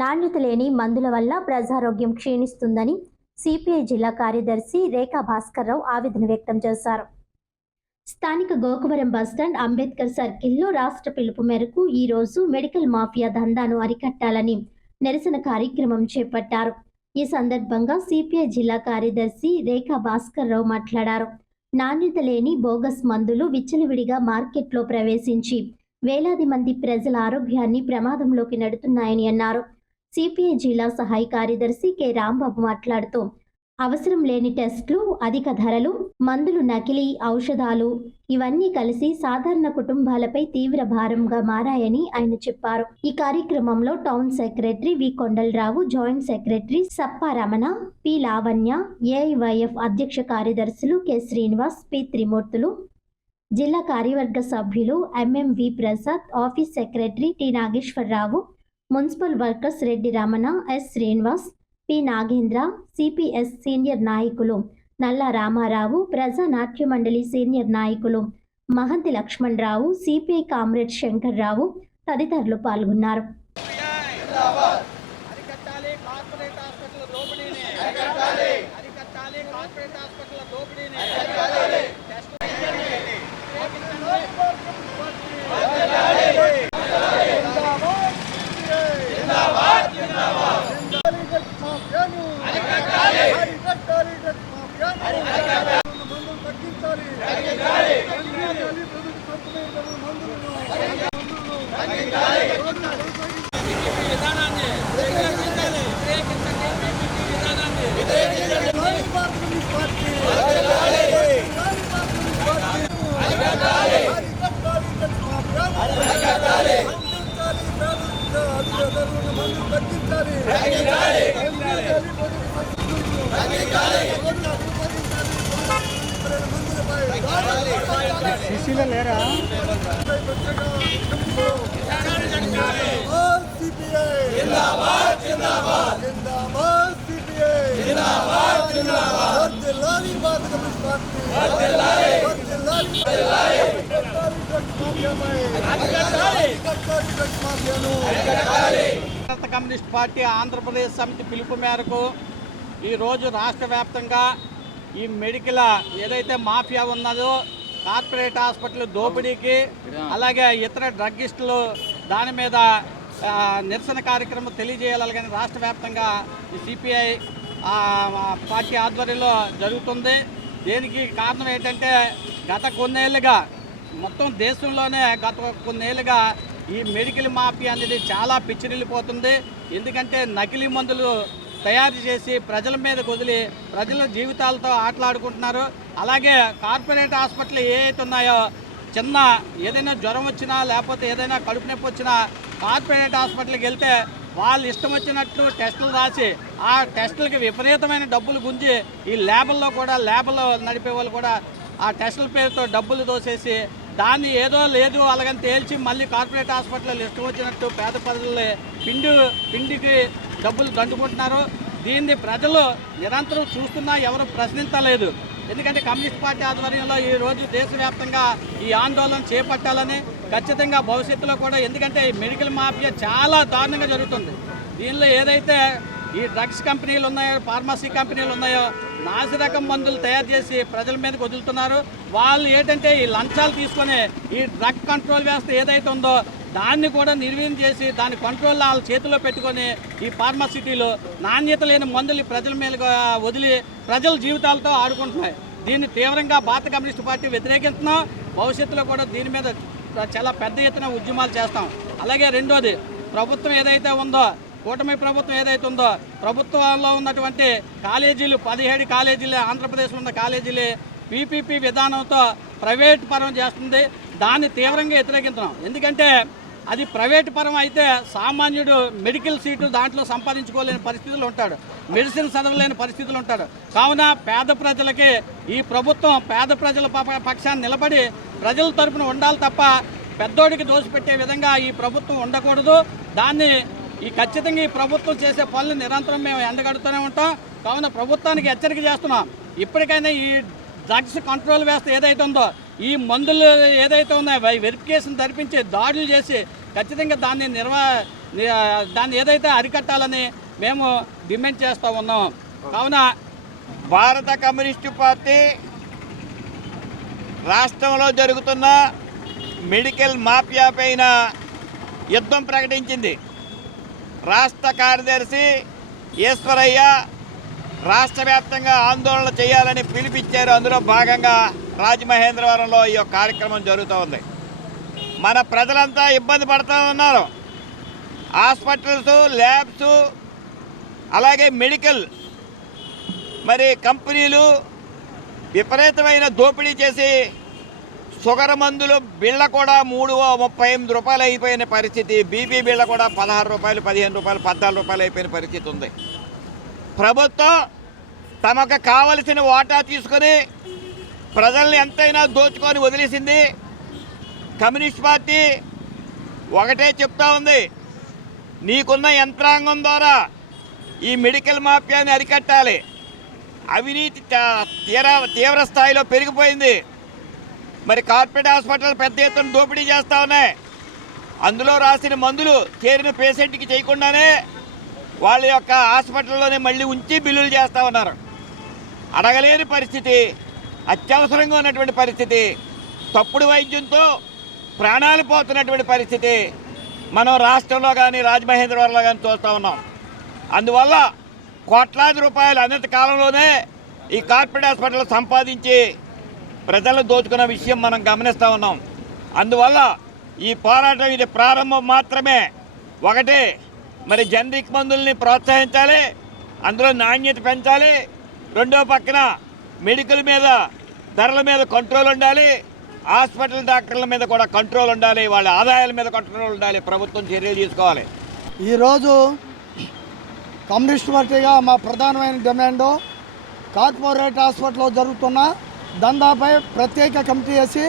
నాణ్యత లేని మందుల వల్ల ప్రజారోగ్యం క్షీణిస్తుందని సిపిఐ జిల్లా కార్యదర్శి రేఖా భాస్కర్రావు ఆవేదన వ్యక్తం చేశారు. స్థానిక గోకవరం బస్టాండ్ అంబేద్కర్ సర్కిల్లో రాష్ట్ర పిలుపు మేరకు ఈరోజు మెడికల్ మాఫియా దందాను అరికట్టాలని నిరసన కార్యక్రమం చేపట్టారు. ఈ సందర్భంగా సిపిఐ జిల్లా కార్యదర్శి రేఖా భాస్కర్రావు మాట్లాడారు. నాణ్యత లేని బోగస్ మందులు విచ్చలవిడిగా మార్కెట్లో ప్రవేశించి వేలాది మంది ప్రజల ఆరోగ్యాన్ని ప్రమాదంలోకి నెడుతున్నాయని అన్నారు. సిపిఐ జిల్లా సహాయ కార్యదర్శి కె రాంబాబు మాట్లాడుతూ అవసరం లేని టెస్టులు, అధిక ధరలు, మందులు, నకిలీ ఔషధాలు ఇవన్నీ కలిసి సాధారణ కుటుంబాలపై తీవ్ర భారంగా మారాయని ఆయన చెప్పారు. ఈ కార్యక్రమంలో town secretary V Kondalarao, joint secretary Sappa Ramana, P Lavanya, AIYF అధ్యక్ష కార్యదర్శులు కె శ్రీనివాస్, పి త్రిమూర్తులు, జిల్లా కార్యవర్గ సభ్యులు MMV Prasad, office secretary T Nageswararao, municipal workers Reddy Ramana, S Srinivas, P Nagendra, CPS senior నాయకులు నల్ల రామారావు, ప్రజా నాట్య మండలి సీనియర్ నాయకులు మహంతి లక్ష్మణరావు, సిపిఐ కామ్రేడ్ శంకర్రావు తదితరులు పాల్గొన్నారు. కమ్యూనిస్ట్ పార్టీ ఆంధ్రప్రదేశ్ సమితి పిలుపు మేరకు ఈరోజు రాష్ట్ర వ్యాప్తంగా ఈ మెడికల్ ఏదైతే మాఫియా ఉన్నదో కార్పొరేట్ హాస్పిటల్ దోపిడీకి, అలాగే ఇతర డ్రగ్గిస్టులు దాని మీద నిరసన కార్యక్రమం తెలియజేయాలని రాష్ట్ర వ్యాప్తంగా ఈ సిపిఐ పార్టీ ఆధ్వర్యంలో జరుగుతుంది. దీనికి కారణం ఏంటంటే గత కొన్నేళ్ళుగా మొత్తం దేశంలోనే గత కొన్నేళ్ళుగా ఈ మెడికల్ మాఫియా అనేది చాలా పిచ్చిరిల్లిపోతుంది. ఎందుకంటే నకిలీ మందులు తయారు చేసి ప్రజల మీద వదిలి ప్రజల జీవితాలతో ఆటలాడుకుంటున్నారు. అలాగే కార్పొరేట్ హాస్పిటల్ ఏవైతే ఉన్నాయో చిన్న ఏదైనా జ్వరం వచ్చినా లేకపోతే ఏదైనా కడుపు నొప్పి వచ్చినా కార్పొరేట్ హాస్పిటల్కి వెళ్తే వాళ్ళు ఇష్టం వచ్చినట్టు టెస్టులు రాసి ఆ టెస్టులకి విపరీతమైన డబ్బులు గుంజి ఈ ల్యాబుల్లో నడిపే వాళ్ళు కూడా ఆ టెస్టుల పేరుతో డబ్బులు దోసేసి దాన్ని ఏదో లేదు అలాగని తేల్చి మళ్ళీ కార్పొరేట్ హాస్పిటల్లో ఇష్టం వచ్చినట్టు పేద ప్రజలు పిండికి డబ్బులు దండుకుంటున్నారు. దీన్ని ప్రజలు నిరంతరం చూస్తున్నా ఎవరు ప్రశ్నించలేదు. ఎందుకంటే కమ్యూనిస్ట్ పార్టీ ఆధ్వర్యంలో ఈరోజు దేశవ్యాప్తంగా ఈ ఆందోళన చేపట్టాలని, ఖచ్చితంగా భవిష్యత్తులో కూడా, ఎందుకంటే ఈ మెడికల్ మాఫియా చాలా దారుణంగా జరుగుతుంది. దీనిలో ఏదైతే ఈ డ్రగ్స్ కంపెనీలు ఉన్నాయో, ఫార్మసీ కంపెనీలు ఉన్నాయో నాసిరకం మందులు తయారు చేసి ప్రజల మీదకి వదులుతున్నారు. వాళ్ళు ఏంటంటే ఈ లంచాలు తీసుకొని ఈ డ్రగ్ కంట్రోల్ వ్యవస్థ ఏదైతే ఉందో దాన్ని కూడా నిర్వీర్యం చేసి దాని కంట్రోల్ వాళ్ళ చేతిలో పెట్టుకొని ఈ ఫార్మాసిటీలు నాణ్యత లేని మందులు ప్రజల మీద వదిలి ప్రజల జీవితాలతో ఆడుకుంటున్నాయి. దీన్ని తీవ్రంగా భారత కమ్యూనిస్ట్ పార్టీ వ్యతిరేకిస్తున్నాం. భవిష్యత్తులో కూడా దీని మీద చాలా పెద్ద ఎత్తున ఉద్యమాలు చేస్తాం. అలాగే రెండోది, ప్రభుత్వం ఏదైతే ఉందో, కూటమి ప్రభుత్వం ఏదైతే ఉందో, ప్రభుత్వంలో ఉన్నటువంటి కాలేజీలు 17 కాలేజీలు ఆంధ్రప్రదేశ్లో ఉన్న కాలేజీలు పీపీపీ విధానంతో ప్రైవేట్ పరం చేస్తుంది. దాన్ని తీవ్రంగా వ్యతిరేకిస్తున్నాం. ఎందుకంటే అది ప్రైవేట్ పరం అయితే సామాన్యుడు మెడికల్ సీటు దాంట్లో సంపాదించుకోలేని పరిస్థితులు ఉంటాడు, మెడిసిన్ చదవలేని పరిస్థితులు ఉంటాడు. కావున పేద ప్రజలకి ఈ ప్రభుత్వం పేద ప్రజల పక్షాన్ని నిలబడి ప్రజల తరపున ఉండాలి తప్ప పెద్దోడికి దోసిపెట్టే విధంగా ఈ ప్రభుత్వం ఉండకూడదు. దాన్ని ఖచ్చితంగా ఈ ప్రభుత్వం చేసే పనులు నిరంతరం మేము ఎండగడుతూనే ఉంటాం. కావున ప్రభుత్వానికి హెచ్చరిక చేస్తున్నాం. ఇప్పటికైనా ఈ డ్రగ్స్ కంట్రోల్ వ్యవస్థ ఏదైతే ఉందో, ఈ మందులు ఏదైతే ఉన్నాయో వెరిఫికేషన్ జరిపించి దాడులు చేసి ఖచ్చితంగా దాన్ని దాన్ని ఏదైతే అరికట్టాలని మేము డిమాండ్ చేస్తూ ఉన్నాం. కావున భారత కమ్యూనిస్టు పార్టీ రాష్ట్రంలో జరుగుతున్న మెడికల్ మాఫియా పైన యుద్ధం ప్రకటించింది. రాష్ట్ర కార్యదర్శి ఈశ్వరయ్య రాష్ట్ర వ్యాప్తంగా ఆందోళన చేయాలని పిలిపించారు. అందులో భాగంగా రాజమహేంద్రవరంలో ఈ కార్యక్రమం జరుగుతూ ఉంది. మన ప్రజలంతా ఇబ్బంది పడుతూ ఉన్నారు. హాస్పిటల్స్, ల్యాబ్స్, అలాగే మెడికల్ కంపెనీలు విపరీతమైన దోపిడీ చేసి షుగర్ మందులు బిళ్ళ కూడా 38 రూపాయలు అయిపోయిన పరిస్థితి. బీపీ బిళ్ళ కూడా 16 రూపాయలు, 15 రూపాయలు, 14 రూపాయలు అయిపోయిన పరిస్థితి ఉంది. ప్రభుత్వం తమకు కావలసిన వాటా తీసుకొని ప్రజల్ని ఎంతైనా దోచుకొని వదిలేసింది. కమ్యూనిస్ట్ పార్టీ ఒకటే చెప్తా ఉంది, నీకున్న యంత్రాంగం ద్వారా ఈ మెడికల్ మాఫియాని అరికట్టాలి. అవినీతి తీవ్ర స్థాయిలో పెరిగిపోయింది. కార్పొరేట్ హాస్పిటల్ పెద్ద ఎత్తున దోపిడీ చేస్తూ ఉన్నాయి. అందులో రాసిన మందులు చేరిన పేషెంట్కి చేయకుండానే వాళ్ళ యొక్క హాస్పిటల్లోనే మళ్ళీ ఉంచి బిల్లులు చేస్తూ ఉన్నారు. అడగలేని పరిస్థితి, అత్యవసరంగా ఉన్నటువంటి పరిస్థితి, తప్పుడు వైద్యంతో ప్రాణాలు పోతున్నటువంటి పరిస్థితి మనం రాష్ట్రంలో కానీ రాజమహేంద్రవరంలో కానీ చూస్తూ ఉన్నాం. అందువల్ల కోట్లాది రూపాయలు అనంత కాలంలోనే ఈ కార్పొరేట్ హాస్పిటల్ సంపాదించి ప్రజలను దోచుకున్న విషయం మనం గమనిస్తూ ఉన్నాం. అందువల్ల ఈ పోరాటం ఇది ప్రారంభం మాత్రమే. ఒకటే జనరిక్ మందుల్ని ప్రోత్సహించాలి, అందులో నాణ్యత పెంచాలి. రెండో పక్కన మెడికల్ మీద ధరల మీద కంట్రోల్ ఉండాలి. హాస్పిటల్ డాక్టర్ల మీద కూడా కంట్రోల్ ఉండాలి. వాళ్ళ ఆదాయాల మీద కంట్రోల్ ఉండాలి. ప్రభుత్వం చర్యలు తీసుకోవాలి. ఈరోజు కమ్యూనిస్ట్ పార్టీగా మా ప్రధానమైన డిమాండ్ కార్పొరేట్ హాస్పిటల్లో జరుగుతున్న దందాపై ప్రత్యేక కమిటీ వేసి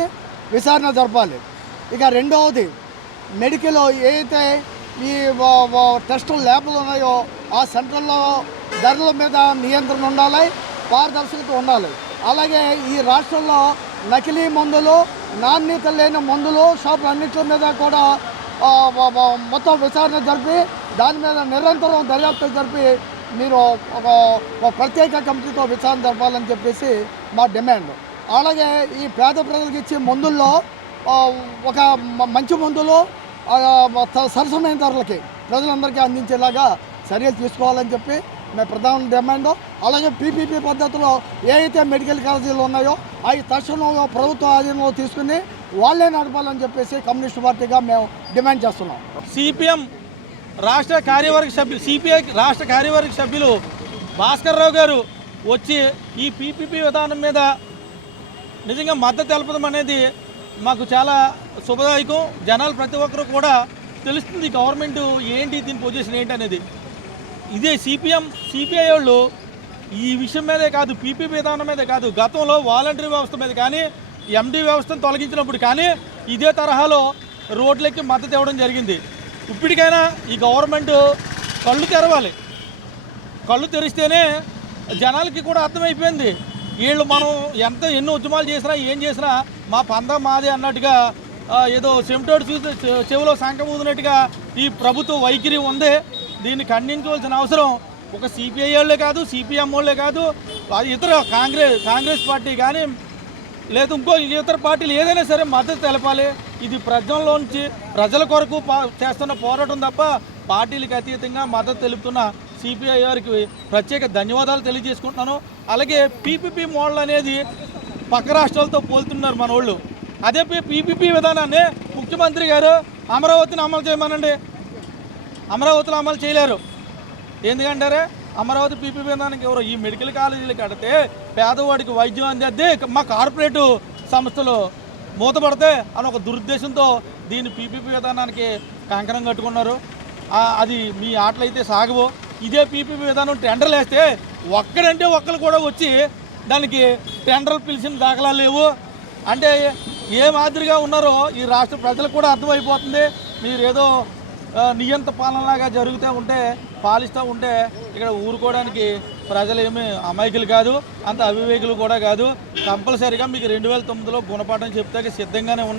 విచారణ జరపాలి. ఇక రెండవది మెడికల్ ఏదైతే ఈ టెస్టులు ల్యాబ్లు ఉన్నాయో ఆ సెంటర్లో ధరల మీద నియంత్రణ ఉండాలి, పారదర్శకత ఉండాలి. అలాగే ఈ రాష్ట్రంలో నకిలీ మందులు, నాణ్యత లేని మందులు షాపులు అన్నింటి మీద కూడా మొత్తం విచారణ జరిపి దాని మీద నిరంతరం దర్యాప్తు జరిపి మీరు ఒక ప్రత్యేక కమిటీతో విచారణ జరపాలని చెప్పేసి మా డిమాండ్. అలాగే ఈ పేద ప్రజలకు ఇచ్చే మందుల్లో ఒక మంచి మందులు సరసమైన ధరలకి ప్రజలందరికీ అందించేలాగా చర్యలు తీసుకోవాలని చెప్పి మేము ప్రధాన డిమాండ్. అలాగే పీపీపీ పద్ధతిలో ఏ అయితే మెడికల్ కాలేజీలు ఉన్నాయో అవి తక్షణంలో ప్రభుత్వ ఆధీనంలో తీసుకుని వాళ్ళే నడపాలని చెప్పేసి కమ్యూనిస్ట్ పార్టీగా మేము డిమాండ్ చేస్తున్నాం. సిపిఎం రాష్ట్ర కార్యవర్గ సభ్యులు భాస్కర్ రావు గారు వచ్చి ఈ పీపీపీ విధానం మీద నిజంగా మద్దతు తెలపడం అనేది మాకు చాలా శుభదాయకం. జనాలు ప్రతి ఒక్కరు కూడా తెలుస్తుంది గవర్నమెంట్ ఏంటి, దీని పొజిషన్ ఏంటి అనేది. ఇదే సిపిఐ వాళ్ళు ఈ విషయం మీదే కాదు, పీపీపీ విధానం మీదే కాదు, గతంలో వాలంటరీ వ్యవస్థ మీద కానీ ఎండి వ్యవస్థను తొలగించినప్పుడు కానీ ఇదే తరహాలో రోడ్లెక్కి మద్దతు ఇవ్వడం జరిగింది. ఇప్పటికైనా ఈ గవర్నమెంట్ కళ్ళు తెరవాలి. కళ్ళు తెరిస్తేనే జనాలకి కూడా అర్థమైపోయింది, వీళ్ళు మనం ఎన్నో ఉద్యమాలు చేసినా ఏం చేసినా మా పంద మాదే అన్నట్టుగా ఏదో చెమటోడు చూసి చెవిలో శంఖ ఊదినట్టుగా ఈ ప్రభుత్వ వైఖరి ఉంది. దీన్ని ఖండించవలసిన అవసరం ఒక సిపిఐ వాళ్ళే కాదు, సిపిఎం వాళ్ళే కాదు, ఇతర కాంగ్రెస్ పార్టీ కానీ లేదు ఇంకో ఇతర పార్టీలు ఏదైనా సరే మద్దతు తెలపాలి. ఇది ప్రజల్లోంచి ప్రజల కొరకు చేస్తున్న పోరాటం తప్ప పార్టీలకు అతీతంగా మద్దతు తెలుపుతున్న సిపిఐ గారికి ప్రత్యేక ధన్యవాదాలు తెలియజేసుకుంటున్నాను. అలాగే పీపీపీ మోడల్ అనేది పక్క రాష్ట్రాలతో పోలుతున్నారు మన వాళ్ళు. అదే పీపీపీ విధానాన్ని ముఖ్యమంత్రి గారు అమరావతిని అమలు చేయమనండి, అమరావతిలో అమలు చేయలేరు. ఎందుకంటారే అమరావతి పీపీపీ విధానానికి ఎవరు ఈ మెడికల్ కాలేజీలు కడితే పేదవాడికి వైద్యం అందేది మా కార్పొరేటు సంస్థలు మూతపడితే అని ఒక దురుద్దేశంతో దీన్ని పీపీపీ విధానానికి కంకణం కట్టుకున్నారు. అది మీ ఆటలైతే సాగవు. ఇదే పీపీపీ విధానం టెండర్లు వేస్తే ఒక్కడంటే ఒక్కరు కూడా వచ్చి దానికి టెండర్లు పిలిచిన దాఖలాలు లేవు. అంటే ఏ మాదిరిగా ఉన్నారో ఈ రాష్ట్ర ప్రజలకు కూడా అర్థమైపోతుంది. మీరు ఏదో నియంత పాలనలాగా పాలిస్తూ ఉంటే ఇక్కడ ఊరుకోవడానికి ప్రజలు ఏమి అమాయకులు కాదు, అంత అవివేకులు కూడా కాదు. కంపల్సరీగా మీకు 2009లో గుణపాఠం చెప్తే సిద్ధంగానే ఉన్నారు.